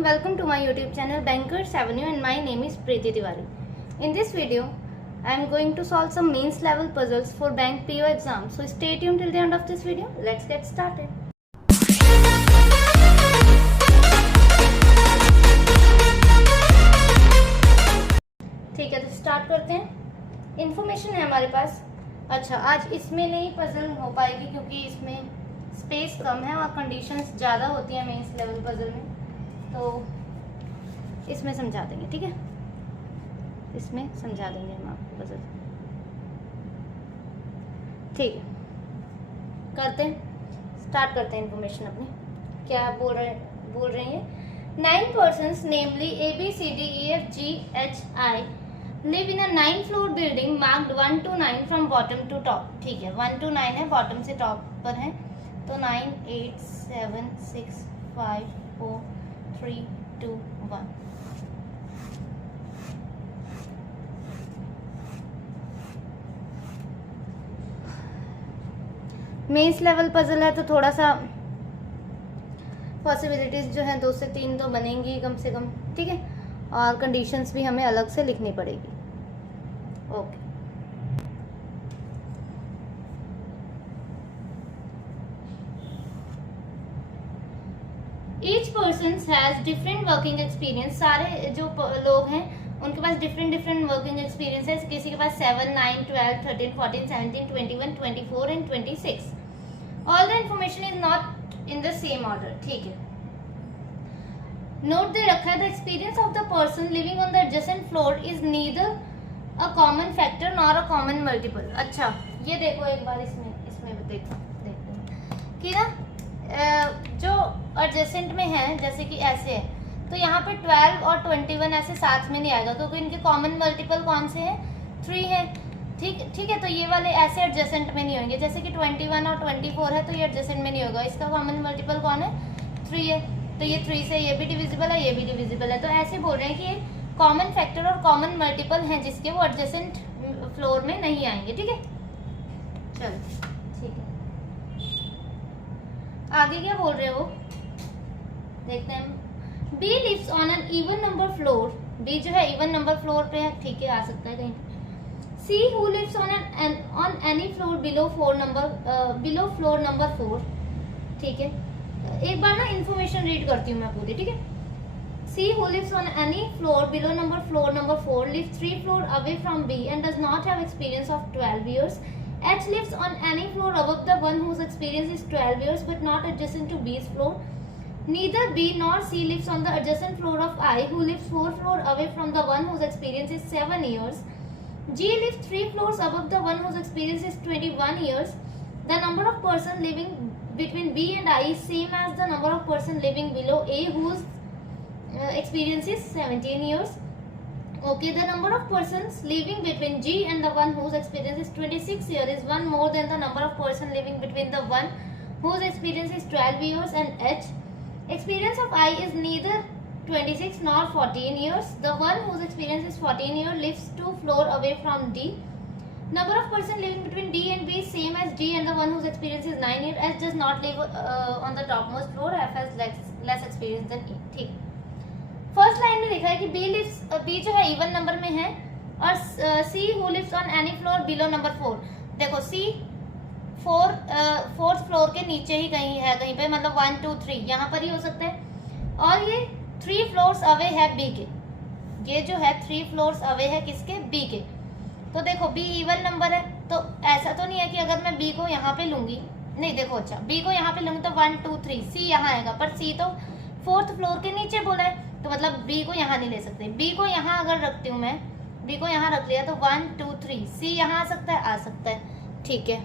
everyone, welcome to my YouTube channel Bankers Avenue and my name is Preeti Tiwari. In this video, I am going to solve some mains level puzzles for bank PO exam. So stay tuned till the end of this video. Let's get started. ठीक है, तो start करते हैं। Information है हमारे पास। अच्छा, आज इसमें नहीं पजल हो पाएगी क्योंकि इसमें स्पेस कम है और कंडीशंस ज़्यादा होती हैं मेंस लेवल पजल में, तो इसमें समझा देंगे। ठीक है, इसमें समझा देंगे हम आपको पजल। ठीक है, करते हैं, स्टार्ट करते हैं। इन्फॉर्मेशन अपनी क्या बोल रहे हैं। 9 persons namely A B C D E F G H I live in a 9 floor building marked 1 to 9 from bottom to top। ठीक है, 1 to 9 है, बॉटम से टॉप पर है, तो 9 8 7 6 5 4 3 2 1। मेंस लेवल पजल है तो थोड़ा सा पॉसिबिलिटीज जो है 2 से 3 तो बनेंगी कम से कम। ठीक है, और कंडीशंस भी हमें अलग से लिखनी पड़ेगी। Okay, each person has different working experience. सारे जो लोग हैं उनके पास डिफरेंट वर्किंग एक्सपीरियंस है। किसी के पास 7 9 12 13 14 17 21 24 and 26। All the information is not in the same order. ठीक है, नोट दे रखा है, the experience of the person living on the adjacent floor is neither a common factor nor a common multiple. अच्छा, ये देखो एक बार इसमें देखते हैं कि ना जो एडजेसेंट में है, जैसे कि ऐसे है, तो यहाँ पे 12 और 21 ऐसे साथ में नहीं आएगा क्योंकि इनके कॉमन मल्टीपल कौन से हैं, 3 है। ठीक है, तो ये वाले ऐसे एडजेसेंट में नहीं होंगे। जैसे कि 21 और 24 है तो ये एडजेसेंट में नहीं होगा, इसका कॉमन मल्टीपल कौन है, 3 है, तो ये 3 से ये भी डिविजिबल है, ये भी डिविजिबल है। तो ऐसे बोल रहे हैं कि ये कॉमन फैक्टर और कॉमन मल्टीपल हैं जिसके वो एडजेसेंट फ्लोर में नहीं आएंगे। ठीक है, चलो ठीक है, आगे क्या बोल रहे हो देखते हैं। B lives on an even number floor। B जो है इवन नंबर फ्लोर पे है। ठीक है, आ सकता है कहीं। C who lives on any floor below floor number 4। ठीक है, एक बार ना इन्फॉर्मेशन रीड करती हूँ मैं पूरी। ठीक है, C who lives on any floor below floor number 4 lives 3 floor away from B and does not have experience of 12 years। H lives on any floor above the one whose experience is 12 years but not adjacent to B's floor। Neither B nor C lives on the adjacent floor of I who lives 4 floors away from the one whose experience is 7 years। G lives 3 floors above the one whose experience is 21 years। The number of persons living between B and I is same as the number of persons living below A whose experience is 17 years। Okay, the number of persons living between G and the one whose experience is 26 years is one more than the number of persons living between the one whose experience is 12 years and H। Experience of I is neither 26 nor 14 years। The one whose experience is 14 years lives 2 floors away from D। Number of persons living between D and B is same as D and the one whose experience is 9 years। H does not live on the topmost floor। F has less experience than E। ठीक, first line में लिखा है कि B जो है even number में है और C who lives on any floor below number 4। देखो C 4th फ्लोर के नीचे ही कहीं है, कहीं पे, मतलब 1 2 3 यहाँ पर ही हो सकता है। और ये 3 फ्लोर्स अवे है B के। ये जो है 3 फ्लोर्स अवे है किसके, B के। तो देखो B इवन नंबर है, तो ऐसा तो नहीं है कि अगर मैं B को यहाँ पे लूंगी, नहीं देखो, अच्छा B को यहाँ पे लूंगी तो 1 2 3 C यहाँ आएगा, पर C तो 4th फ्लोर के नीचे बोला है, तो मतलब B को यहाँ नहीं ले सकते। B को यहाँ अगर रखती हूँ मैं, B को यहाँ रख लिया तो 1 2 3 C यहाँ आ सकता है, आ सकता है। ठीक है,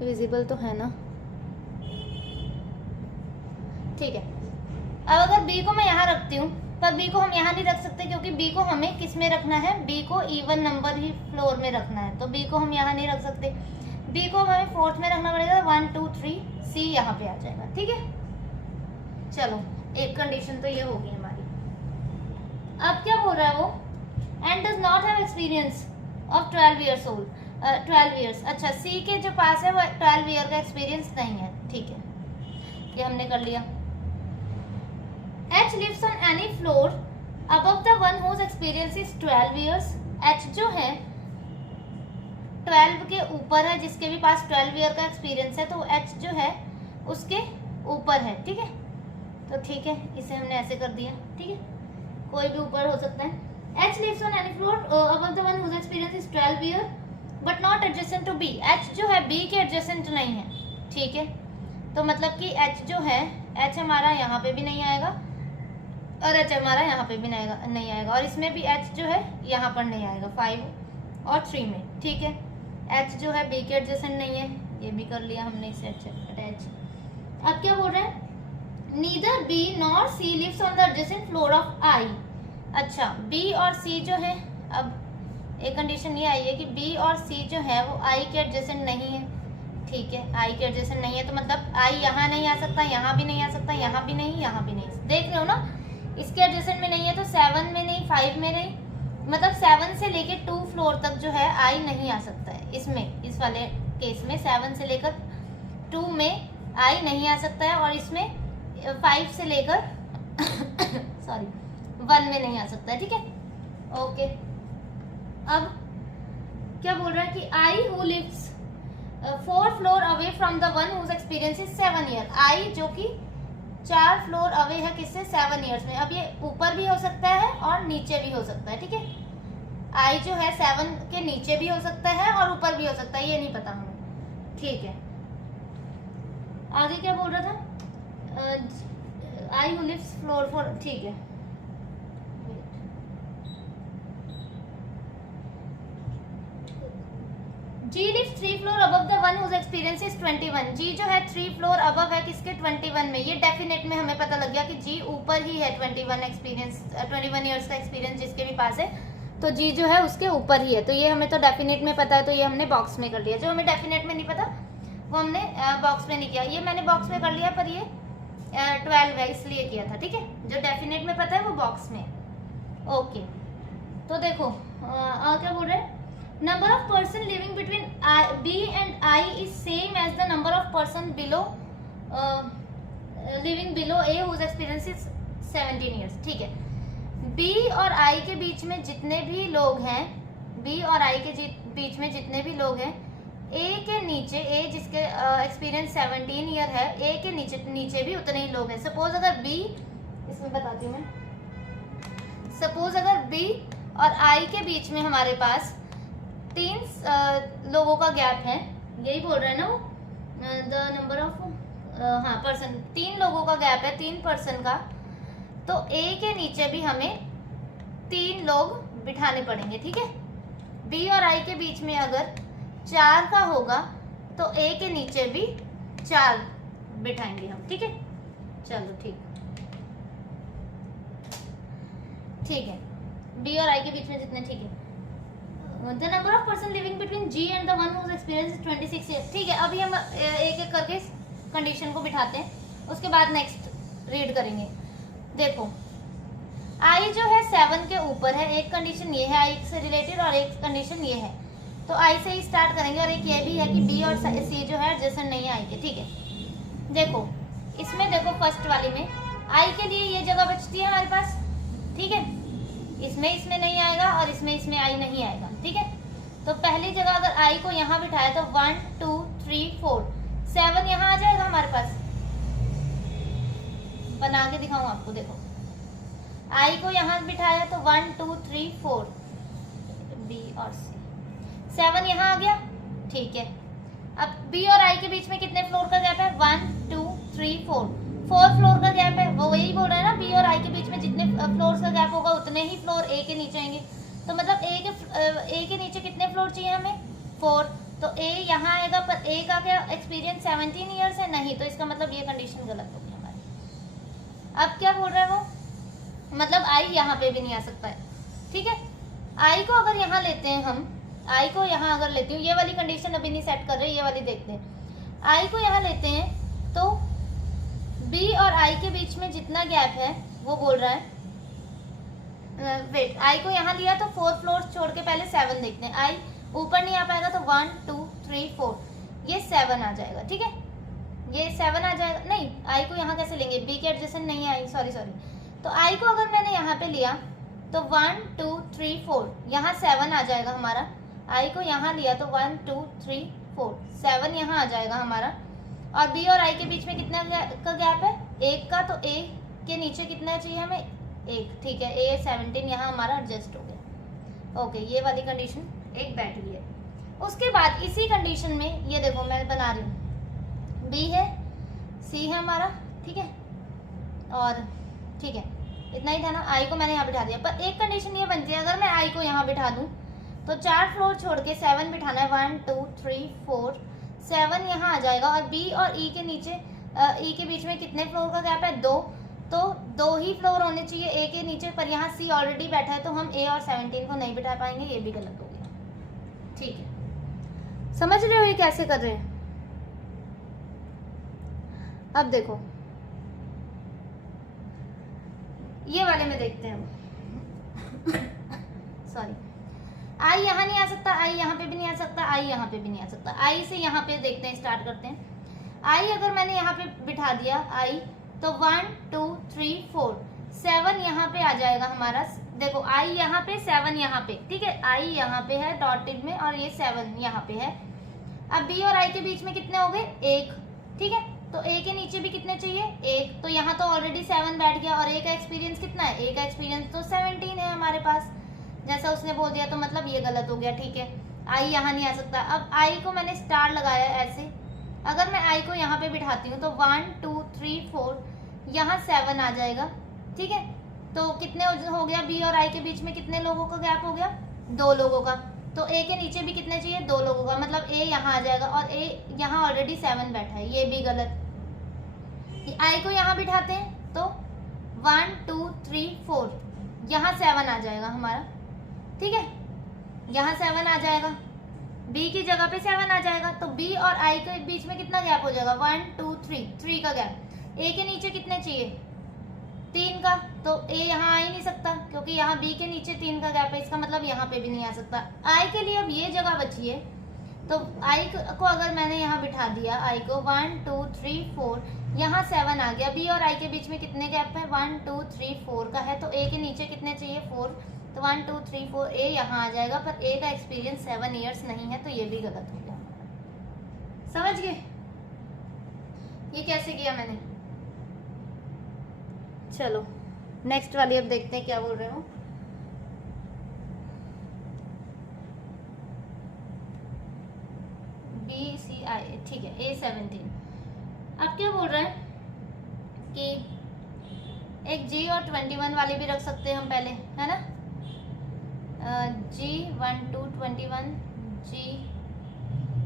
विजिबल तो है ना। ठीक है, अब अगर B को मैं यहाँ रखती हूँ पर B को हम यहाँ नहीं रख सकते क्योंकि B को हमें किस में रखना है, B को इवन नंबर ही फ्लोर में रखना है, तो B को हम यहाँ नहीं रख सकते। B को हमें 4th में रखना पड़ेगा, 1 2 3 C यहाँ पे आ जाएगा। ठीक है, चलो एक कंडीशन तो ये होगी हमारी। अब क्या बोल रहा है वो, and does not have experience of 12 years old। 12 years। अच्छा, सी के जो पास है वो 12 ईयर का एक्सपीरियंस नहीं है। ठीक है, ये हमने कर लिया। H lives on any floor above the one whose experience is 12 years. H जो है 12 के ऊपर है, जिसके भी पास 12 ईयर का एक्सपीरियंस है, तो H जो है उसके ऊपर है, ठीक है। तो ठीक है, इसे हमने ऐसे कर दिया, ठीक है, कोई भी ऊपर हो सकता है। H lives on any floor above the one whose experience is 12 year but not adjacent to B. H जो है B के adjacent नहीं है, ठीक है। तो मतलब कि H जो है, H हमारा यहाँ पे भी नहीं आएगा और H हमारा यहाँ पे भी नहीं आएगा और इसमें भी H जो है यहाँ पर नहीं आएगा 5 और 3 में, ठीक है। H जो है B के adjacent नहीं है, ये भी कर लिया हमने इसे अटैच। अब क्या बोल रहे हैं, neither B nor C lives on the adjacent floor of I. अच्छा, B और C जो है, अब एक कंडीशन ये आई है कि B और C जो है वो I के एडजेसेंट नहीं है, ठीक है। I के एडजेसेंट नहीं है तो मतलब I यहाँ नहीं आ सकता, यहाँ भी नहीं आ सकता, यहाँ भी नहीं, यहाँ भी नहीं। देख रहे हो ना, इसके एडजेसेंट में नहीं है तो 7 में नहीं, 5 में नहीं, मतलब 7 से लेकर 2 फ्लोर तक जो है I नहीं आ सकता है इसमें। इस वाले केस में 7 से लेकर 2 में I नहीं आ सकता है और इसमें 5 से लेकर सॉरी 1 में नहीं आ सकता है, ठीक है। ओके, अब क्या बोल रहा है कि I who lives 4 floor away from the one whose experience is 7 year. I जो कि 4 फ्लोर अवे है किससे, 7 ईयर्स में। अब ये ऊपर भी हो सकता है और नीचे भी हो सकता है, ठीक है। I जो है 7 के नीचे भी हो सकता है और ऊपर भी हो सकता है, ये नहीं पता हमें, ठीक है। आगे क्या बोल रहा था, I who lives floor 4, ठीक है। G lives 3 floor above the one whose experience is 21. G जो है 3 फ्लोर above है किसके, 21 में। ये डेफिनेट में हमें पता लग गया कि G ऊपर ही है, 21 एक्सपीरियंस, 21 ईयर्स का एक्सपीरियंस जिसके भी पास है, तो G जो है उसके ऊपर ही है। तो ये हमें तो डेफिनेट में पता है, तो ये हमने बॉक्स में कर लिया। जो हमें डेफिनेट में नहीं पता वो हमने बॉक्स में नहीं किया, ये मैंने बॉक्स में कर लिया, पर ये 12 है इसलिए किया था, ठीक है। जो डेफिनेट में पता है वो बॉक्स में। ओके, तो देखो और क्या बोल रहे हैं, number of person living between B and I is same as the number of person below living below A whose experience is 17 years, ठीक है। B और I के बीच में जितने भी लोग हैं, B और I के बीच में जितने भी लोग हैं, A के नीचे, A जिसके एक्सपीरियंस 17 ईयर है, A के नीचे भी उतने ही लोग हैं। सपोज अगर B, इसमें बताती हूँ मैं, सपोज अगर B और I के बीच में हमारे पास 3 लोगों का गैप है, यही बोल रहे हैं ना वो, द नंबर ऑफ पर्सन, 3 लोगों का गैप है, 3 पर्सन का, तो A के नीचे भी हमें 3 लोग बिठाने पड़ेंगे, ठीक है। B और I के बीच में अगर 4 का होगा तो A के नीचे भी 4 बिठाएंगे हम, ठीक है। चलो ठीक है, B और I के बीच में जितने, ठीक है। The number of person living between G and the one whose experience is 26 years, ठीक है। अभी हम एक एक करके कंडीशन को बिठाते हैं, उसके बाद नेक्स्ट रीड करेंगे। देखो, I जो है 7 के ऊपर है, एक कंडीशन ये है I से रिलेटेड और एक कंडीशन ये है, तो I से ही स्टार्ट करेंगे। और एक ये भी है कि B और C जो है एडजेसेंट नहीं है I के, ठीक है। देखो इसमें, देखो फर्स्ट वाली में I के लिए ये जगह बचती है हमारे पास, ठीक है। इसमें नहीं आएगा और इसमें I नहीं आएगा, ठीक है। तो पहली जगह अगर I को यहाँ बिठाया तो 1 2 3 4 7 यहाँ आ जाएगा हमारे पास। बना के दिखाऊं आपको, देखो I को यहाँ बिठाया तो 1 2 3 4 B और C, 7 यहाँ आ गया, ठीक है। अब B और I के बीच में कितने फ्लोर का गैप है, 1 2 3 4 फ्लोर का गैप है। वो वही बोल रहा है ना, B और I के बीच में जितने फ्लोर्स का गैप होगा उतने ही फ्लोर A के नीचे आएंगे। तो मतलब A के नीचे कितने फ्लोर चाहिए हमें, 4, तो A यहाँ आएगा, पर A का क्या एक्सपीरियंस 17 ईयर्स है, नहीं, तो इसका मतलब ये कंडीशन गलत होगी हमारी। अब क्या बोल रहा है वो, मतलब I यहाँ पे भी नहीं आ सकता है, ठीक है। I को अगर यहाँ लेते हैं हम, I को यहाँ अगर लेती हूँ, ये वाली कंडीशन अभी नहीं सेट कर रहे, ये वाली देखते हैं। I को यहाँ लेते हैं तो B और I के बीच में जितना गैप है वो बोल रहा है, वेट, I को यहाँ लिया तो 4 फ्लोर छोड़ के पहले 7 देखते हैं। I ऊपर नहीं आ पाएगा तो 1 2 3 4, ये 7 आ जाएगा, ठीक है। ये 7 आ जाएगा, नहीं I को यहाँ कैसे लेंगे, B के एडजेसेंट नहीं है I, सॉरी तो आई को अगर मैंने यहाँ पे लिया तो 1 2 3 4, यहाँ 7 आ जाएगा हमारा। आई को यहाँ लिया तो 1 2 3 4, 7 यहाँ आ जाएगा हमारा। और बी और आई के बीच में कितना का गैप है? 1 का। तो ए के नीचे कितना चाहिए हमें? 1, ठीक है। ए 17 यहाँ हमारा एडजस्ट हो गया। ओके, ये वाली कंडीशन एक बैठ गई है। उसके बाद इसी कंडीशन में ये देखो मैं बना रही हूँ, बी है, सी है हमारा, ठीक है, और ठीक है इतना ही था ना। आई को मैंने यहाँ बिठा दिया, पर एक कंडीशन ये बनती है, अगर मैं आई को यहाँ बिठा दूँ तो 4 फ्लोर छोड़ के 7 बिठाना है। 1 2 3 4, 7 यहाँ आ जाएगा। और बी और ई के नीचे ई के बीच में कितने फ्लोर का गैप है? 2। तो 2 ही फ्लोर होने चाहिए ए के नीचे, पर यहाँ सी ऑलरेडी बैठा है तो हम ए और 17 को नहीं बिठा पाएंगे, ये भी गलत हो गया। ठीक है, समझ रहे हो ये कैसे कर रहे हैं? अब देखो ये वाले में देखते हैं हम। सॉरी, आई यहाँ नहीं आ सकता, आई यहाँ पे भी नहीं आ सकता, आई यहाँ पे भी नहीं आ सकता। आई से यहाँ पे देखते हैं, स्टार्ट करते हैं। आई अगर मैंने यहाँ पे बिठा दिया आई, तो 1 2 3 4, 7 यहाँ पे आ जाएगा हमारा। देखो आई यहाँ पे, 7 यहाँ पे, ठीक है। आई यहाँ पे है डॉटेड में और ये 7 यहाँ पे है। अब बी और आई के बीच में कितने हो गए? 1, ठीक है। तो ए के नीचे भी कितने चाहिए? 1। तो यहाँ तो ऑलरेडी 7 बैठ गया। और ए का एक्सपीरियंस कितना है? ए का एक्सपीरियंस तो 17 है हमारे पास, जैसा उसने बोल दिया, तो मतलब ये गलत हो गया, ठीक है। आई यहाँ नहीं आ सकता। अब आई को मैंने स्टार लगाया ऐसे, अगर मैं आई को यहाँ पे बिठाती हूँ तो 1 2 3 4, यहाँ 7 आ जाएगा, ठीक है। तो कितने हो गया? बी और आई के बीच में कितने लोगों का गैप हो गया? 2 लोगों का। तो ए के नीचे भी कितने चाहिए? 2 लोगों का, मतलब ए यहाँ आ जाएगा। और ए यहाँ ऑलरेडी 7 बैठा है, ये भी गलत। आई को यहाँ बिठाते हैं तो 1 2 3 4, यहाँ 7 आ जाएगा हमारा, ठीक है। यहाँ 7 आ जाएगा, बी की जगह पे 7 आ जाएगा। तो बी और आई के बीच में कितना गैप हो जाएगा? 1 2 3 का गैप। ए के नीचे कितने चाहिए? 3 का। तो ए यहाँ आ ही नहीं सकता क्योंकि यहाँ बी के नीचे 3 का गैप है, इसका मतलब यहाँ पे भी नहीं आ सकता। आई के लिए अब ये जगह बची है, तो आई को अगर मैंने यहाँ बिठा दिया, आई को 1 2 3 4, यहाँ 7 आ गया। बी और आई के बीच में कितने गैप है? 1 2 3 4 का है। तो ए के नीचे कितने चाहिए? 4। तो 1 2 3 4, ए यहाँ आ जाएगा। पर ए का एक्सपीरियंस 7 ईयर्स नहीं है, तो ये भी गलत हो गया। समझ गए ये कैसे किया मैंने? चलो नेक्स्ट वाली अब देखते हैं क्या बोल रहे हो। बी सी आई, ठीक है। ए 17। अब क्या बोल रहे हैं कि एक जी और 21 वाली भी रख सकते हैं हम पहले, है ना। जी 1 2 21, जी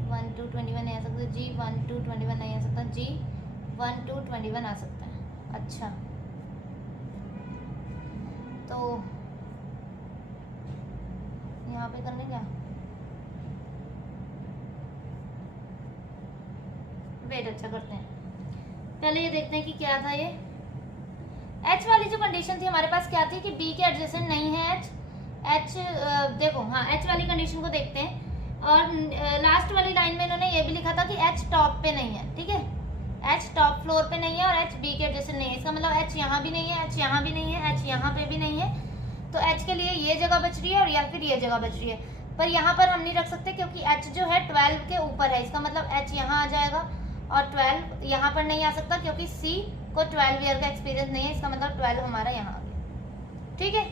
1 2 21 नहीं आ सकता, जी 1 2 21 नहीं आ सकता, जी 1 2 21 आ सकता है। अच्छा, तो यहाँ पे करने क्या? वेट, अच्छा करते हैं, पहले ये देखते हैं कि क्या था ये। एच वाली जो कंडीशन थी हमारे पास क्या थी कि बी के एडजेसेंट नहीं है एच। देखो हाँ, एच वाली कंडीशन को देखते हैं। और लास्ट वाली लाइन में इन्होंने ये भी लिखा था कि एच टॉप पे नहीं है, ठीक है। एच टॉप फ्लोर पे नहीं है और एच बी के एडजेसेंट नहीं है। इसका मतलब एच यहाँ भी नहीं है, एच यहाँ भी नहीं है, एच यहाँ पे भी नहीं है। तो एच के लिए ये जगह बच रही है और या फिर ये जगह बच रही है। पर यहाँ पर हम नहीं रख सकते क्योंकि एच जो है 12 के ऊपर है। इसका मतलब एच यहाँ आ जाएगा और 12 यहाँ पर नहीं आ सकता क्योंकि सी को 12 ईयर का एक्सपीरियंस नहीं है। इसका मतलब 12 हमारा यहाँ आ गया, ठीक है।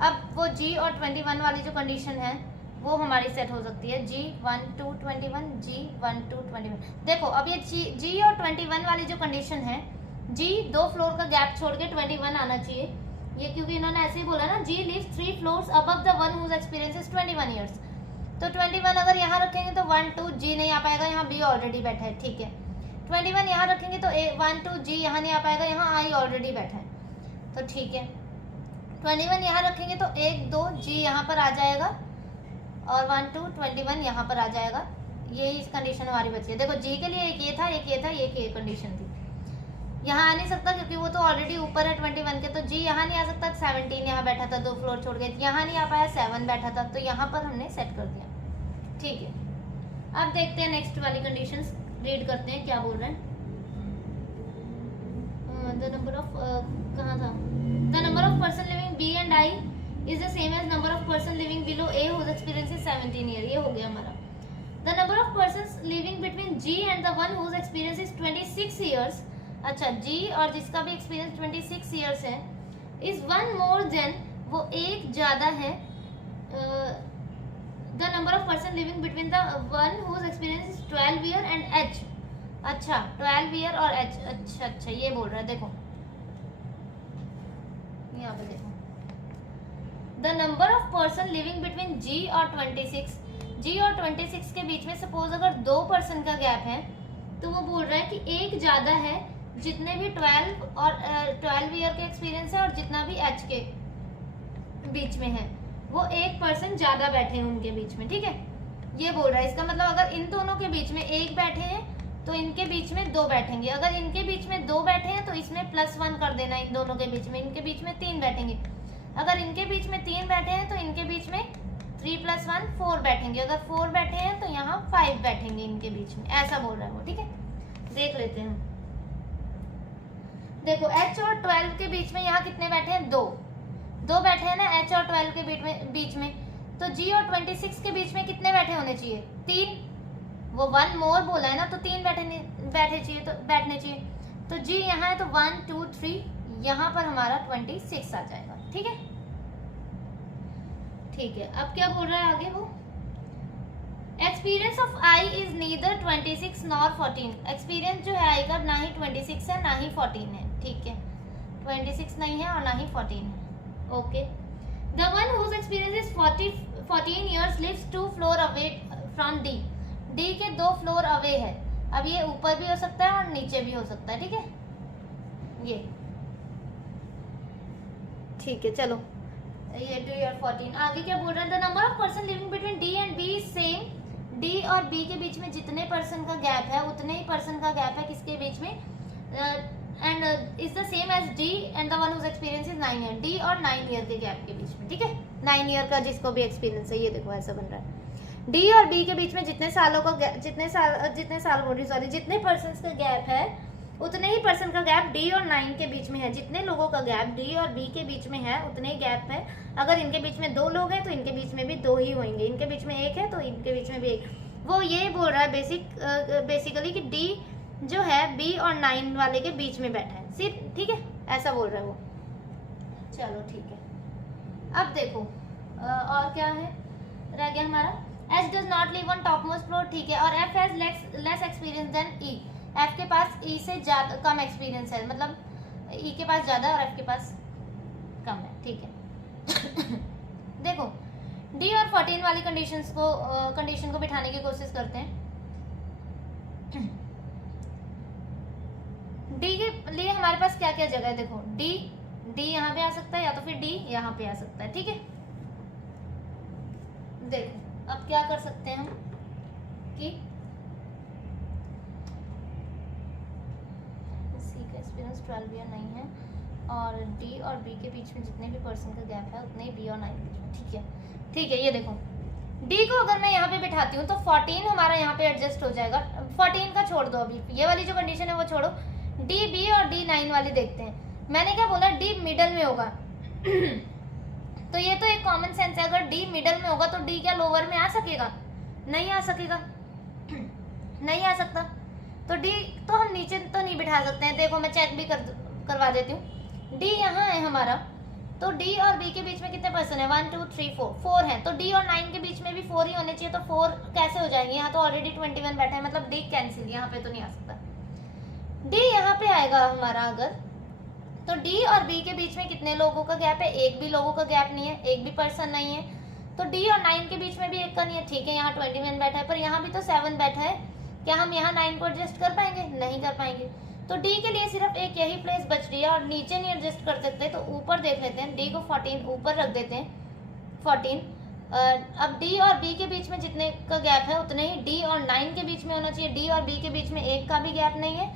अब वो जी और 21 वाली जो कंडीशन है वो हमारी सेट हो सकती है। जी 1 2 21, जी 1 2 21। देखो अब ये जी और 21 वाली जो कंडीशन है, जी 2 फ्लोर का गैप छोड़ के 21 आना चाहिए। ये क्योंकि इन्होंने ऐसे ही बोला ना, G lives 3 floors above the one whose experience is 21 years. तो 21 अगर यहाँ रखेंगे तो 1 2 जी नहीं आ पाएगा, यहाँ बी ऑलरेडी बैठा है, ठीक है। 21 यहाँ रखेंगे तो 1 2 जी यहाँ नहीं आ पाएगा, यहाँ आई ऑलरेडी बैठा है, तो ठीक है। 21 यहाँ रखेंगे तो 1 2 जी यहाँ पर आ जाएगा और 1 2 21 यहाँ पर आ जाएगा। यही कंडीशन हमारी बची है। देखो जी के लिए एक ये था, एक ये था, एक ये कंडीशन थी। यहाँ आ नहीं सकता क्योंकि वो तो ऑलरेडी ऊपर है 21 के, तो जी यहाँ नहीं आ सकता। 17 यहाँ बैठा था, 2 फ्लोर छोड़ के, यहाँ नहीं आ पाया, 7 बैठा था, तो यहाँ पर हमने सेट कर दिया, ठीक है। अब देखते हैं नेक्स्ट वाली कंडीशंस, रीड करते हैं क्या बोल रहे हैं। द नंबर ऑफ कहाँ था, the number of person living B and I is the same as number of person living below A whose experience is 17 year, ये हो गया हमारा। The number of person living between G and the one whose experience is 26 years, अच्छा G और जिसका भी experience 26 years है, is one more than, वो एक ज्यादा है, the number of person living between the one whose experience is 12 year and H, अच्छा 12 ईयर और एच, अच्छा अच्छा ये बोल रहा है, देखो यहाँ पे देखो, the number of person living between जी और 26, जी और 26 के बीच में सपोज अगर 2 पर्सन का गैप है, तो वो बोल रहा है कि एक ज्यादा है जितने भी 12 और 12 ईयर के एक्सपीरियंस है और जितना भी एच के बीच में है, वो एक पर्सन ज्यादा बैठे हैं उनके बीच में, ठीक है, ये बोल रहा है। इसका मतलब अगर इन दोनों के बीच में एक बैठे हैं तो इनके बीच में 2 बैठेंगे, अगर इनके बीच में 2 बैठे हैं तो इसमें +1 कर देना, इन दोनों के बीच में, इनके बीच में 3 बैठेंगे, अगर इनके बीच में 3 बैठे हैं तो इनके बीच में 3 + 1 4 बैठेंगे, अगर 4 बैठे हैं तो यहाँ 5 बैठेंगे इनके बीच में, ऐसा बोल रहा है वो, ठीक है। देख लेते हैं, देखो h और 12 के बीच में यहाँ कितने बैठे हैं, 2 बैठे हैं ना h और 12 के बीच में, तो g और 26 के बीच में कितने बैठे होने चाहिए, 3, वो 1 मोर बोला है ना, तो 3 बैठने चाहिए, तो g यहाँ है तो 1 2 3, यहाँ पर हमारा 26 आ जाएगा, ठीक है। ठीक है, अब क्या बोल रहा है आगे वो, experience of I is neither 26 nor 14, experience जो है आई का ना ही 26 है ना ही 14 है, ठीक है, 26 नहीं है और ना ही 14 है, okay. The one whose experience is 14 years lives 2 floor away from D, D के 2 फ्लोर अवे है, अब ये ऊपर भी हो सकता है और नीचे भी हो सकता है, ठीक है, ये ठीक है। चलो ये 2 ईयर 14, आगे क्या बोल रहा है, the number of person living between D and B is same, D और बी के बीच में जितने पर्सन का गैप है उतने ही पर्सन का गैप है किसके बीच में, and is the same as D and the one whose experience is 9 year, D और 9 ईयर के गैप के बीच में, ठीक है, 9 ईयर का जिसको भी एक्सपीरियंस है, ये देखो ऐसा बन रहा है, डी और बी के बीच में जितने सालों का जितने पर्सन का गैप है उतने ही पर्सन का गैप डी और 9 के बीच में है, जितने लोगों का गैप डी और बी के बीच में है उतने ही गैप है, अगर इनके बीच में 2 लोग हैं तो इनके बीच में भी 2 ही होंगे, इनके बीच में 1 है तो इनके बीच में भी 1, वो ये बोल रहा है बेसिकली कि डी जो है बी और 9 वाले के बीच में बैठा है सिर्फ, ठीक है, ऐसा बोल रहा है वो। चलो ठीक है, अब देखो और क्या है रह गया हमारा, H does not live on top most floor, ठीक है, और F has less experience than E, F के पास ई से ज्यादा कम एक्सपीरियंस है, मतलब ई के पास ज्यादा और एफ के पास कम है, ठीक है। देखो डी और 14 वाली कंडीशन को बिठाने की कोशिश करते हैं। डी के लिए हमारे पास क्या क्या जगह है, देखो डी यहाँ पे आ सकता है या तो फिर डी यहाँ पे आ सकता है, ठीक है। देखो अब क्या कर सकते हैं हम कि सी का एक्सपीरियंस 12 ईयर नहीं है और डी और बी के बीच में जितने भी पर्सन का गैप है उतने ही बी और 9 के बीच में, ठीक है, ठीक है। ये देखो डी को अगर मैं यहाँ पे बिठाती हूँ तो 14 हमारा यहाँ पे एडजस्ट हो जाएगा, 14 का छोड़ दो, अभी ये वाली जो कंडीशन है वो छोड़ो, डी बी और डी 9 वाली देखते हैं। मैंने क्या बोला, डी मिडल में होगा तो ये तो एक कॉमन सेंस है, अगर डी मिडल में होगा तो डी क्या लोअर में आ सकेगा, नहीं आ सकेगा, नहीं आ सकता, तो डी तो हम नीचे तो नहीं बिठा सकते हैं। देखो मैं चेक भी करवा देती हूँ, डी यहाँ है हमारा, तो डी और बी के बीच में कितने पर्सन है, 1 2 3 4 है, तो डी और 9 के बीच में भी 4 ही होने चाहिए, तो 4 कैसे हो जाएंगे, यहाँ तो ऑलरेडी 21 बैठा है, मतलब डी कैंसिल, यहाँ पे तो नहीं आ सकता। डी यहाँ पे आएगा हमारा अगर, तो डी और बी के बीच में कितने लोगों का गैप है, एक भी लोगों का गैप नहीं है, एक भी पर्सन नहीं है, तो डी और 9 के बीच में भी एक का नहीं है, ठीक है, यहाँ 21 बैठा है, पर यहाँ भी तो 7 बैठा है, क्या हम यहाँ 9 को एडजस्ट कर पाएंगे, नहीं कर पाएंगे, तो डी के लिए सिर्फ एक यही प्लेस बच रही है और नीचे नहीं एडजस्ट कर सकते, तो ऊपर देख लेते हैं, डी को 14 ऊपर रख देते हैं, 14। अब डी और बी के बीच में जितने का गैप है उतने ही डी और 9 के बीच में होना चाहिए, डी और बी के बीच में एक का भी गैप नहीं है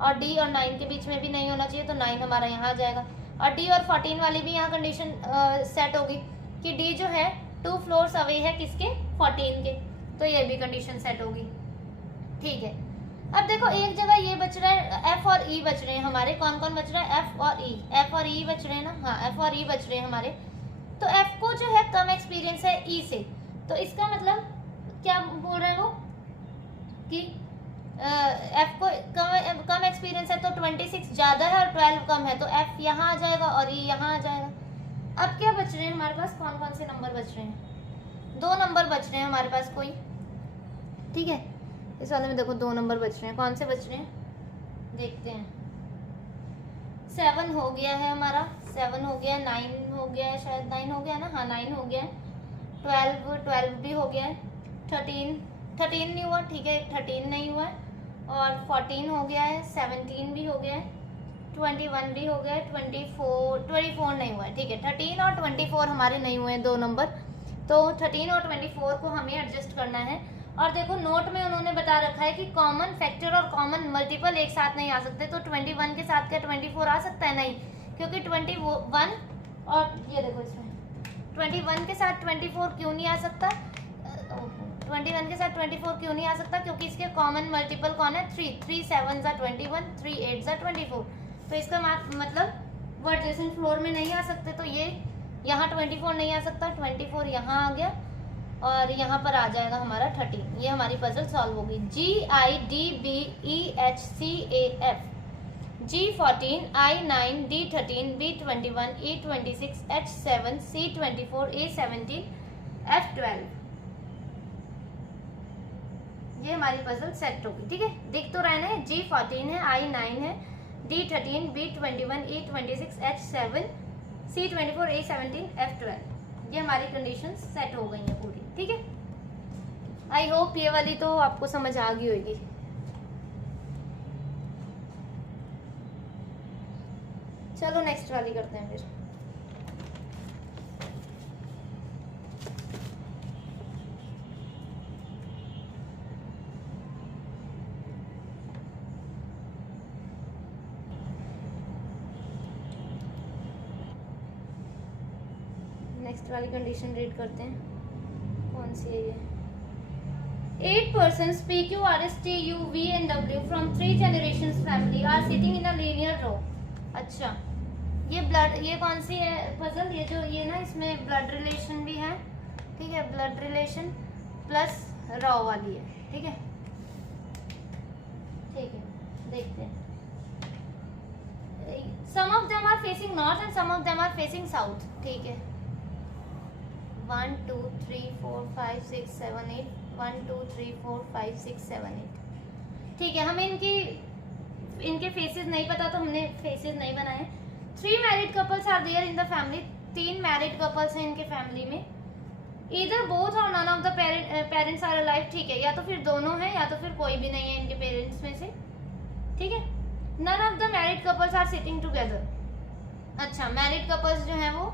और डी और 9 के बीच में भी नहीं होना चाहिए, तो 9 हमारा यहाँ आ जाएगा, और डी और 14 वाली भी यहाँ कंडीशन सेट होगी कि डी जो है 2 फ्लोर्स अवे है किसके, 14 के, तो ये भी कंडीशन सेट होगी, ठीक है। अब देखो एक जगह ये बच रहा है, एफ और ई बच रहे हैं हमारे। कौन कौन बच रहा है? एफ और ई। एफ और ई बच रहे हैं ना, हाँ एफ और ई बच रहे हैं हमारे। तो एफ को जो है कम एक्सपीरियंस है ई से, तो इसका मतलब क्या बोल रहे हैं वो कि एफ को कम एक्सपीरियंस है तो 26 ज़्यादा है और 12 कम है, तो एफ यहाँ आ जाएगा और ई यहाँ आ जाएगा। अब क्या बच रहे हैं हमारे पास? कौन कौन से नंबर बच रहे हैं? 2 नंबर बच रहे हैं हमारे पास कोई, ठीक है। इस वाले में देखो 2 नंबर बच रहे हैं। कौन से बच रहे हैं देखते हैं। 7 हो गया है हमारा, 7 हो गया है, 9 हो गया है, शायद 9 हो गया ना, हाँ 9 हो गया है, 12 भी हो गया है, 13 नहीं हुआ, ठीक है 13 नहीं हुआ है, और 14 हो गया है, 17 भी हो गया है, 21 भी हो गया है, 24 नहीं हुआ है, ठीक है। 13 और 24 हमारे नहीं हुए हैं 2 नंबर, तो 13 और 24 को हमें एडजस्ट करना है। और देखो नोट में उन्होंने बता रखा है कि कॉमन फैक्टर और कॉमन मल्टीपल एक साथ नहीं आ सकते, तो 21 के साथ क्या 24 आ सकता है? नहीं, क्योंकि 21 और ये देखो इसमें 21 के साथ 24 क्यों नहीं आ सकता? 21 के साथ 24 क्यों नहीं आ सकता? क्योंकि इसके कॉमन मल्टीपल कौन है? 3 7 ज़ा 21, 3 8 ज़ा 24, तो इसका मतलब वो एडजेसेंट फ्लोर में नहीं आ सकते, तो ये यहाँ 24 नहीं आ सकता, 24 यहाँ आ गया और यहाँ पर आ जाएगा हमारा 13। ये हमारी पजल सॉल्व होगी। GIDBEHCAF, G14, I9, D13, B21, E26, H7, C24, A17, F12। ये हमारी पजल सेट होगी, ठीक है। दिख तो रहा है ना, G14 है, I9 है, D13, B21, E26, H7, C24, A17, F12। ये हमारी कंडीशन सेट हो गई है पूरी, ठीक है। आई होप ये वाली तो आपको समझ आ गई होगी। चलो नेक्स्ट वाली करते हैं फिर। नेक्स्ट वाली कंडीशन रीड करते हैं, कौन सी है ये? 8 persons P, Q, R, S, T, U, V and W from 3 generations family are sitting in a linear row। अच्छा, ये ब्लड, ये कौन सी है पजल? ये जो ये ना, इसमें ब्लड रिलेशन भी है, ठीक है, ब्लड रिलेशन प्लस रॉ वाली है, ठीक है। ठीक है, देखते हैं। Some of them are facing north and some of them are facing south, ठीक है। 1 2 3 4 5 6 7 8, 1 2 3 4 5 6 7 8, ठीक है। हमें इनके फेसेस नहीं पता, तो हमने फेसेस नहीं बनाए। 3 married couples are there in the family, 3 married couples हैं इनके फैमिली में। ईदर बोथ और none of the parents are alive, ठीक है, या तो फिर दोनों हैं या तो फिर कोई भी नहीं है इनके पेरेंट्स में से, ठीक है। None of the married couples are sitting together. अच्छा, मैरिड कपल्स जो हैं वो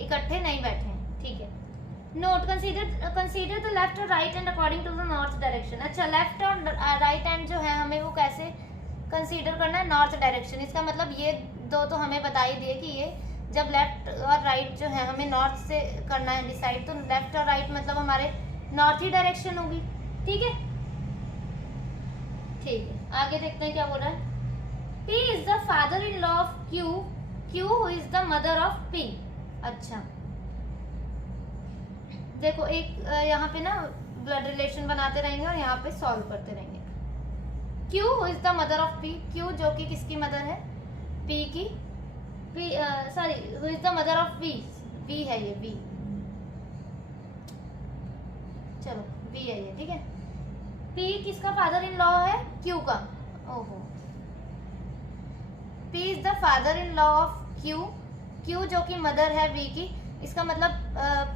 इकट्ठे नहीं बैठे हैं, ठीक है। नोट, कंसीडर द लेफ्ट और right end according to the north direction. अच्छा, लेफ्ट और राइट हैंड जो है हमें वो कैसे कंसीडर करना है? North direction. इसका मतलब ये दो तो हमें बता ही दिए कि ये जब लेफ्ट और राइट जो है हमें नॉर्थ से करना है डिसाइड, तो लेफ्ट और राइट मतलब हमारे नॉर्थ ही डायरेक्शन होगी, ठीक है। ठीक है, आगे देखते हैं क्या बोल रहा है। P is the father-in-law of Q, Q who is the mother of P। अच्छा, देखो एक यहाँ पे ना ब्लड रिलेशन बनाते रहेंगे और यहाँ पे सॉल्व करते रहेंगे। Q who is the mother of P, Q जो कि किसकी मदर है? P की, sorry who is the mother of V, V है ये, V, चलो V है ये, ठीक है। P किसका फादर इन लॉ है? Q का। ओहो, P is the father-in-law of Q, Q जो कि मदर है V की, इसका मतलब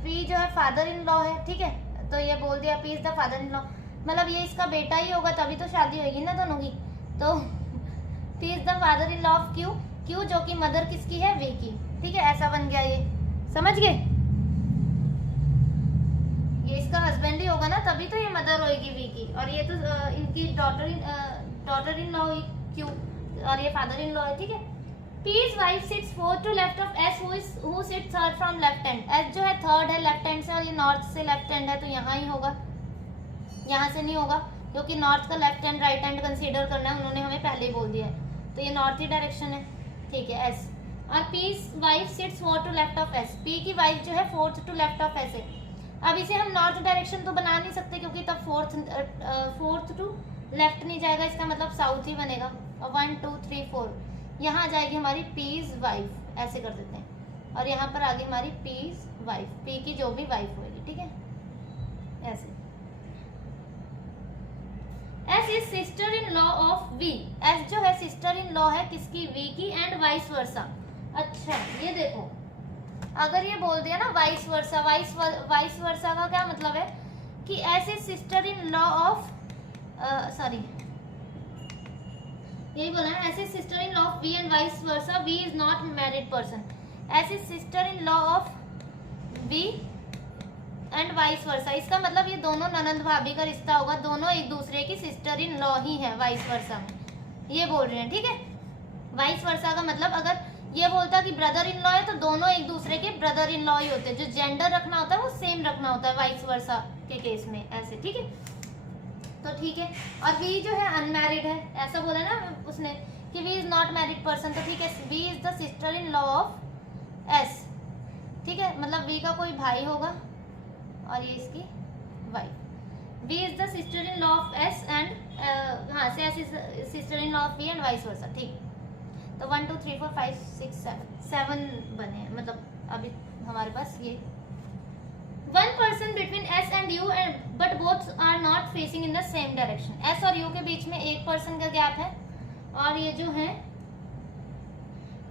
P जो है फादर-इन-लॉ है, ठीक है। तो ये बोल दिया P is the father-in-law, मतलब ये इसका बेटा ही होगा, तभी तो शादी होगी ना दोनों की। तो P is the father-in-law of Q, Q जो कि मदर किसकी है? V की, ठीक है। ऐसा बन गया, ये समझ गए? ये इसका हस्बैंड ही होगा ना, तभी तो ये मदर होगी V की, और ये तो इनकी डॉटर इन लॉ हुई Q, और ये फादर इन लॉ है, ठीक है। P's wife sits fourth to left of S, who sits third from left hand। S जो है थर्ड है लेफ्ट हैंड से, और ये नॉर्थ से लेफ्ट हैंड है, तो यहाँ ही होगा, यहाँ से नहीं होगा। क्योंकि नॉर्थ का left hand right hand consider करना है, उन्होंने हमें पहले ही बोल दिया है, तो ये नॉर्थ ही डायरेक्शन है, ठीक है, एस। और P wife sits 4 to left of S, P की वाइफ जो है 4th to left of S है। अब इसे हम नॉर्थ डायरेक्शन तो बना नहीं सकते क्योंकि तब 4th टू लेफ्ट नहीं जाएगा, इसका मतलब साउथ ही बनेगा। और 1 2 3 4 यहाँ आ जाएगी हमारी पीज वाइफ, ऐसे कर देते हैं, और यहाँ पर आगे हमारी पीज वाइफ, पी की जो भी वाइफ होगी, ठीक है, ऐसे। S is sister in law of V, S जो है सिस्टर इन लॉ है किसकी, वी की, एंड वाइस वर्सा। अच्छा ये देखो, अगर ये बोल दिया ना वाइस वर्सा, वाइस वर्सा का क्या मतलब है कि S is sister in law of, sorry यही बोला है, S is sister in law of V and vice versa, V is not married person, S is sister in law of V and vice versa, इसका मतलब ये दोनों ननंद भाभी का रिश्ता होगा, दोनों एक दूसरे की सिस्टर इन लॉ ही है वाइस वर्सा में, ये बोल रहे हैं, ठीक है। वाइस वर्सा का मतलब अगर ये बोलता कि ब्रदर इन लॉ है तो दोनों एक दूसरे के ब्रदर इन लॉ ही होते हैं, जो जेंडर रखना होता है वो सेम रखना होता है वाइस वर्सा के केस में, ऐसे, ठीक है, तो ठीक है। और वी जो है अनमैरिड है, ऐसा बोला ना उसने कि V is not married person, तो ठीक है, V is the sister in law of S, ठीक है, मतलब वी का कोई भाई होगा और ये इसकी wife, V is the sister in law of S and हाँ से S is sister in law of V and vice versa, ठीक। तो 1 2 3 4 5 6 7 बने हैं, मतलब अभी हमारे पास ये one person between S and U and but both are not facing in the same direction, S और यू के बीच में एक पर्सन का गैप है, और ये जो है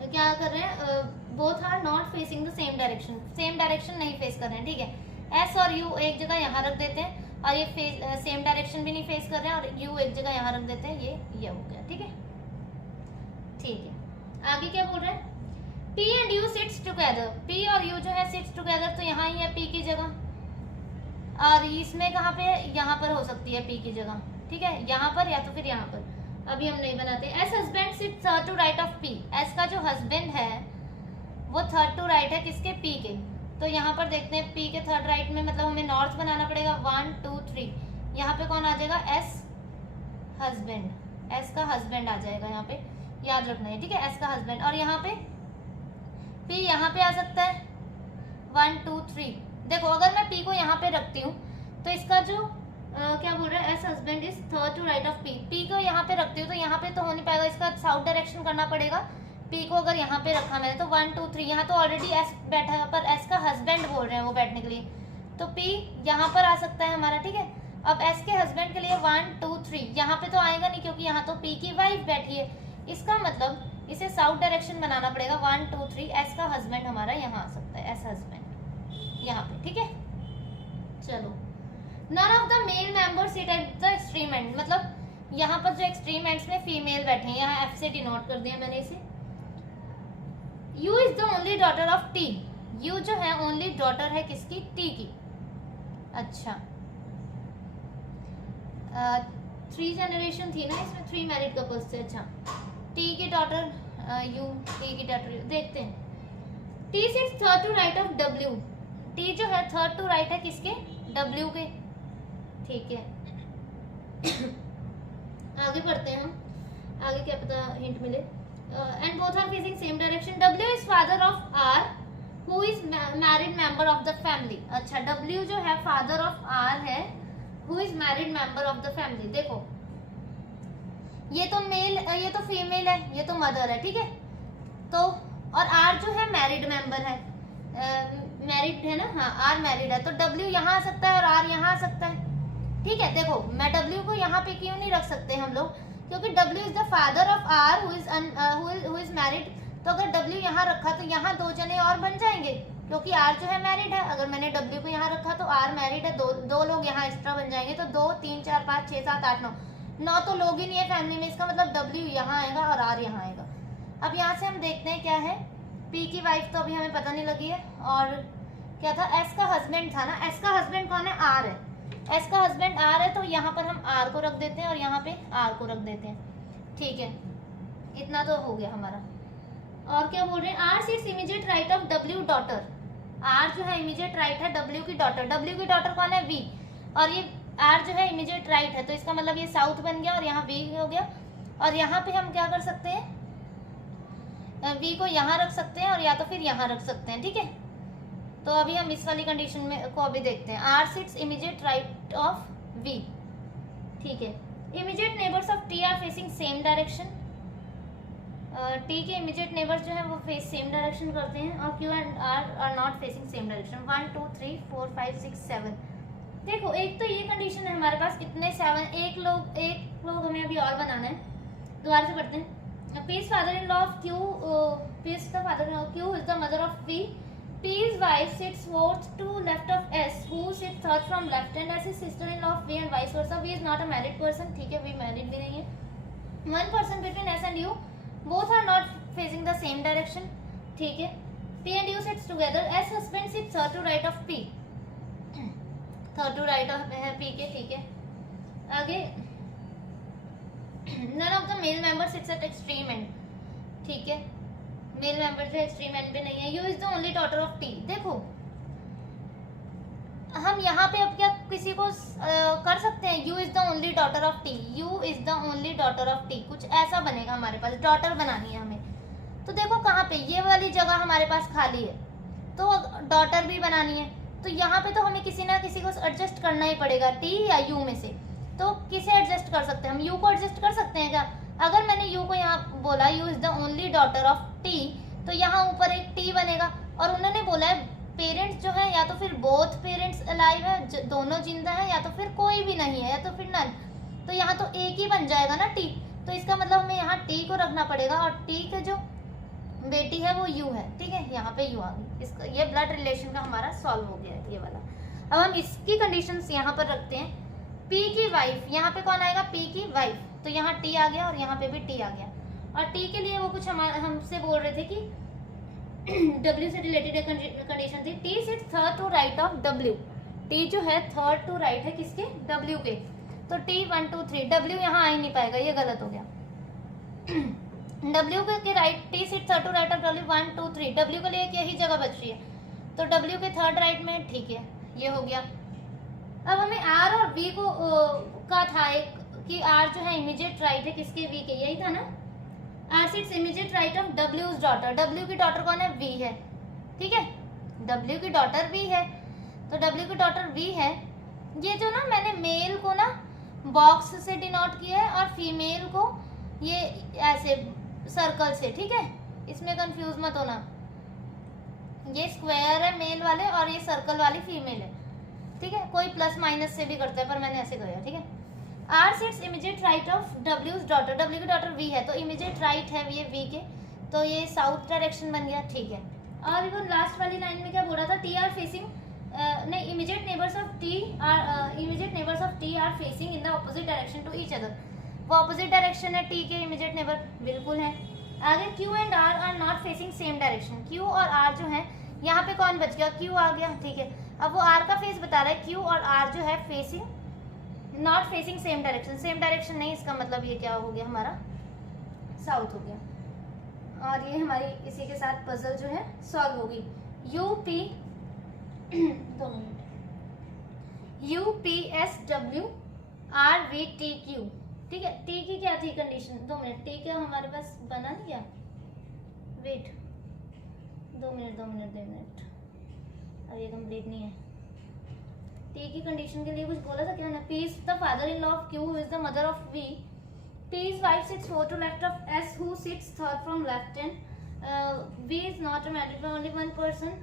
क्या कर रहे हैं, both are not facing the same direction, same direction नहीं फेस कर रहे हैं, ठीक है। एस और यू एक जगह यहाँ रख देते हैं, और ये सेम डायरेक्शन भी नहीं फेस कर रहे हैं, और यू एक जगह यहाँ रख देते हैं, ये हो गया, ठीक है, ठीक है। आगे क्या बोल रहे हैं, P and U sits together, P और U जो है सिट्स टुगेदर, तो यहाँ ही है P की जगह, और इसमें कहाँ पे है, यहाँ पर हो सकती है P की जगह, ठीक है, यहाँ पर या तो फिर यहाँ पर, अभी हम नहीं बनाते। S husband sits 3rd to right of P, S का जो हस्बैंड है वो 3rd टू राइट है किसके, P के, तो यहाँ पर देखते हैं P के 3rd राइट में, मतलब हमें नॉर्थ बनाना पड़ेगा, 1 2 3, यहाँ पे कौन आ जाएगा, एस हस्बैंड, एस का हस्बैंड आ जाएगा यहाँ पे, याद रखना है, ठीक है, एस का हस्बैंड, और यहाँ पे P यहाँ पे आ सकता है 1 2 3, देखो अगर मैं P को यहाँ पे रखती हूँ तो इसका जो क्या बोल रहा है, S husband is 3rd to right of P को यहाँ पे रखती हूँ तो यहाँ पे तो हो नहीं पाएगा, इसका साउथ डायरेक्शन करना पड़ेगा, P को अगर यहाँ पे रखा मैंने तो 1 2 3, यहाँ तो ऑलरेडी एस बैठा है, पर एस का हस्बैंड बोल रहे हैं वो बैठने के लिए, तो P यहाँ पर आ सकता है हमारा, ठीक है। अब एस के हस्बैंड के लिए 1 2 3, यहाँ पे तो आएगा नहीं क्योंकि यहाँ तो P की वाइफ बैठी है, इसका मतलब इसे साउथ डायरेक्शन बनाना पड़ेगा, 1 2 3, एस का हस्बैंड हमारा यहाँ आ सकता है, एस हस्बैंड यहाँ पे, ठीक है। चलो, none of the male member sit at the extreme end, मतलब यहाँ पर जो एक्सट्रीम एंड्स में फीमेल बैठे हैं, यहाँ एफ से डिनोट कर दिया मैंने इसे। You is the only daughter of T, you जो है ओनली डॉटर है किसकी, टी की, अच्छा 3 जनरेशन थी ना इसमें, 3 मैरिड कपल्स थे, अच्छा टी की डॉटर यू, टी की डॉटर यू, देखते हैं। T sits 3rd to right of W, T जो है 3rd टू राइट है किसके, डब्ल्यू के, ठीक है। आगे पढ़ते हैं हम, आगे क्या पता हिंट मिले। And both are facing same direction, W is father of R who is married member of the family, अच्छा डब्ल्यू जो है फादर ऑफ आर है who is married member of the family, देखो ये तो मेल, ये तो फीमेल है, ये तो मदर है, ठीक है, तो और आर जो है मैरिड मेंबर है, मैरिड है ना, हाँ आर मैरिड है, तो डब्ल्यू यहाँ आ सकता है और आर यहाँ आ सकता है, ठीक है। देखो मैं डब्ल्यू को यहाँ पे क्यों नहीं रख सकते हम लोग, क्योंकि W is the father of R who is married, तो अगर डब्ल्यू यहाँ रखा तो यहाँ 2 जने और बन जाएंगे, क्योंकि आर जो है मैरिड है, अगर मैंने डब्ल्यू को यहाँ रखा तो आर मैरिड है, दो लोग यहाँ एक्स्ट्रा बन जाएंगे, तो 2 3 4 5 6 7 8 9 तो लोग ही नहीं है फैमिली में, इसका मतलब डब्ल्यू यहाँ आएगा और आर यहाँ आएगा। अब यहाँ से हम देखते हैं क्या है, पी की वाइफ तो अभी हमें पता नहीं लगी है, और क्या था, एस का हस्बैंड था ना, एस का हस्बैंड कौन है, आर है, एस का हस्बैंड आर है, तो यहाँ पर हम आर को रख देते हैं और यहाँ पे आर को रख देते हैं, ठीक है, इतना तो हो गया हमारा। और क्या बोल रहे हैं, R sits immediate right of W daughter, R जो है इमीडिएट राइट है डब्ल्यू की डॉटर, डब्ल्यू की डॉटर कौन है, वी, और ये आर जो है इमीडिएट राइट है, तो इसका मतलब ये साउथ बन गया और यहाँ वी हो गया। और यहाँ पे हम क्या कर सकते हैं, वी को यहाँ रख सकते हैं और या तो फिर यहाँ रख सकते हैं, ठीक है। तो अभी हम इस वाली कंडीशन में को अभी देखते हैं। R sits immediate right of V, ठीक है। Immediate neighbours of T are facing same direction, T के इमीडिएट नेबर्स जो है वो फेस सेम डायरेक्शन करते हैं और Q and R not facing same direction. 1 2 3 4 5 6 7। देखो एक तो ये कंडीशन है हमारे पास, कितने 7, एक लोग हमें अभी और बनाना है। दोबारा से पढ़ते हैं। P is father-in-law of Q. P is the father-in-law of Q, is the mother of P. P's wife sits fourth to left of S, who sits third from left, and S is sister-in-law of V and vice versa. V is not a married person, ठीक है, V married भी नहीं है। One person between S and U, both are not facing the same direction, ठीक है। P and U sits together. S husband sits third to right of P, third to right of P के, ठीक है। आगे none of the male members sits at extreme end, ठीक है। Male member जो extreme and पे नहीं है। You is the only daughter of T. देखो हम यहाँ पे अब क्या किसी को कर सकते हैं, you is the only daughter of T, you is the only daughter of T, कुछ ऐसा बनेगा हमारे पास। डॉटर बनानी है हमें, तो देखो कहाँ पे ये वाली जगह हमारे पास खाली है, तो डॉटर भी बनानी है। तो यहाँ पे तो हमें किसी ना किसी को एडजस्ट करना ही पड़ेगा, टी या यू में से। तो किसे एडजस्ट कर सकते हैं हम, यू को एडजस्ट कर सकते हैं क्या? अगर मैंने यू को यहाँ बोला you is the only daughter of T, तो यहाँ ऊपर एक टी बनेगा। और उन्होंने बोला है पेरेंट्स जो है या तो फिर बोथ पेरेंट्स अलाइव है, दोनों जिंदा है, या तो फिर कोई भी नहीं है, या तो फिर नन। तो यहाँ तो एक ही बन जाएगा ना टी, तो इसका मतलब हमें यहाँ टी को रखना पड़ेगा और टी का जो बेटी है वो यू है, ठीक है। यहाँ पे यू आ गई, इसका ये ब्लड रिलेशन का हमारा सॉल्व हो गया है ये वाला। अब हम इसकी कंडीशंस यहाँ पर रखते हैं। पी की वाइफ, यहाँ पे कौन आएगा, पी की वाइफ, तो यहाँ टी आ गया और यहाँ पे भी टी आ गया। और टी के लिए वो कुछ हमसे बोल रहे थे कि W से रिलेटेड कंडीशन थी। T sits third to right of W, T जो है थर्ड टू राइट है किसके, W के। तो टी 1 2 3, W यहाँ आ ही नहीं पाएगा, ये गलत हो गया। W के right, T sits third to right of W 1 2 3, W के लिए यही जगह बच रही है, तो W के थर्ड राइट में, ठीक है, ये हो गया। अब हमें R और V को का था एक कि R जो है इमीडिएट राइट है किसके, V के, यही था ना। R seats immediate right of W's daughter, W की डॉटर कौन है, V है, ठीक है। W की डॉटर V है, तो W की डॉटर V है। ये जो ना मैंने मेल को ना बॉक्स से डिनोट किया है और फीमेल को ये ऐसे सर्कल से, ठीक है, इसमें कंफ्यूज मत होना। ये स्क्वायर है मेल वाले और ये सर्कल वाली फीमेल है, ठीक है। कोई प्लस माइनस से भी करता है पर मैंने ऐसे किया, ठीक है। R seats immediate right of W's daughter, W की डॉटर V है, तो इमीडिएट राइट है ये V के, तो ये साउथ डायरेक्शन बन गया, ठीक है। और वो लास्ट वाली लाइन में क्या बोल रहा था, टी आर फेसिंग नहीं, immediate neighbours of T are facing in the opposite direction to each other. वो ऑपोजिट डायरेक्शन है टी के, इमीडिएट नेबर बिल्कुल है। आगे Q and R are not facing same direction, Q और R जो है, यहाँ पे कौन बच गया, Q आ गया, ठीक है। अब वो R का फेस बता रहा है, Q और R जो है facing not facing same direction, same direction नहीं, इसका मतलब ये क्या हो गया हमारा, साउथ हो गया। और ये हमारी इसी के साथ पजल जो है सॉल्व होगी। UP 2 मिनट, UPSW RVTQ, ठीक है। टी की क्या थी कंडीशन, 2 मिनट, टी का हमारे पास बना नहीं क्या, वेट 2 मिनट, अब ये कंप्लीट नहीं है। टी की कंडीशन के लिए कुछ बोला था क्या ना, P is the father-in-law of Q, who is the mother of V. P's wife sits fourth to left of S, who sits third from left, and V is not married, only one person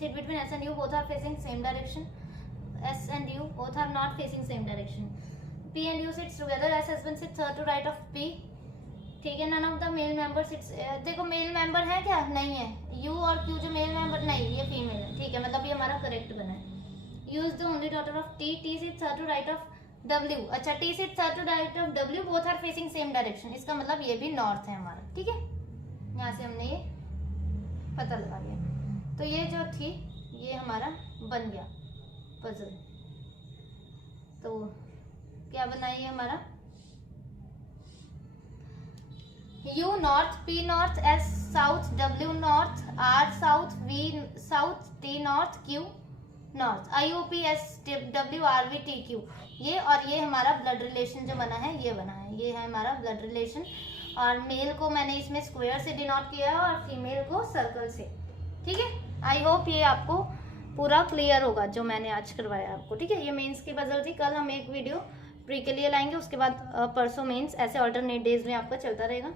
sit between S and U, both are facing same direction. S and U both are not facing same direction. P and U sits together, S husband sits third to right of P, ठीक है। none of the male member sits, देखो male member है क्या, नहीं है। U और Q जो male member, नहीं, ये फीमेल है, ठीक है, मतलब ये हमारा करेक्ट बना है। U is the only daughter of T, T sits third to right of W, अच्छा T sits third to right of W, both are facing same direction, इसका मतलब ये भी नॉर्थ है हमारा, ठीक है। यहाँ से हमने ये पता लगा लिया, तो ये जो थी ये हमारा बन गया पजल। तो क्या बना ये हमारा, U north, P north, S south, W north, R south, V south, T north, Q north, IOPSWRVTQ, ये और ये हमारा ब्लड रिलेशन जो बना है ये बना है, ये है हमारा ब्लड रिलेशन। और मेल को मैंने इसमें स्क्वायर से डिनोट किया है और फीमेल को सर्कल से। ठीक है, आई होप ये आपको पूरा क्लियर होगा जो मैंने आज करवाया आपको। ठीक है, ये मेंस की पजल थी। कल हम एक वीडियो प्री के लिए लाएंगे, उसके बाद परसों मेंस, ऐसे अल्टरनेट डेज में आपका चलता रहेगा।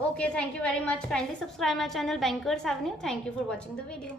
Okay, thank you very much. Kindly subscribe my channel bankers Avenue. Thank you for watching the video.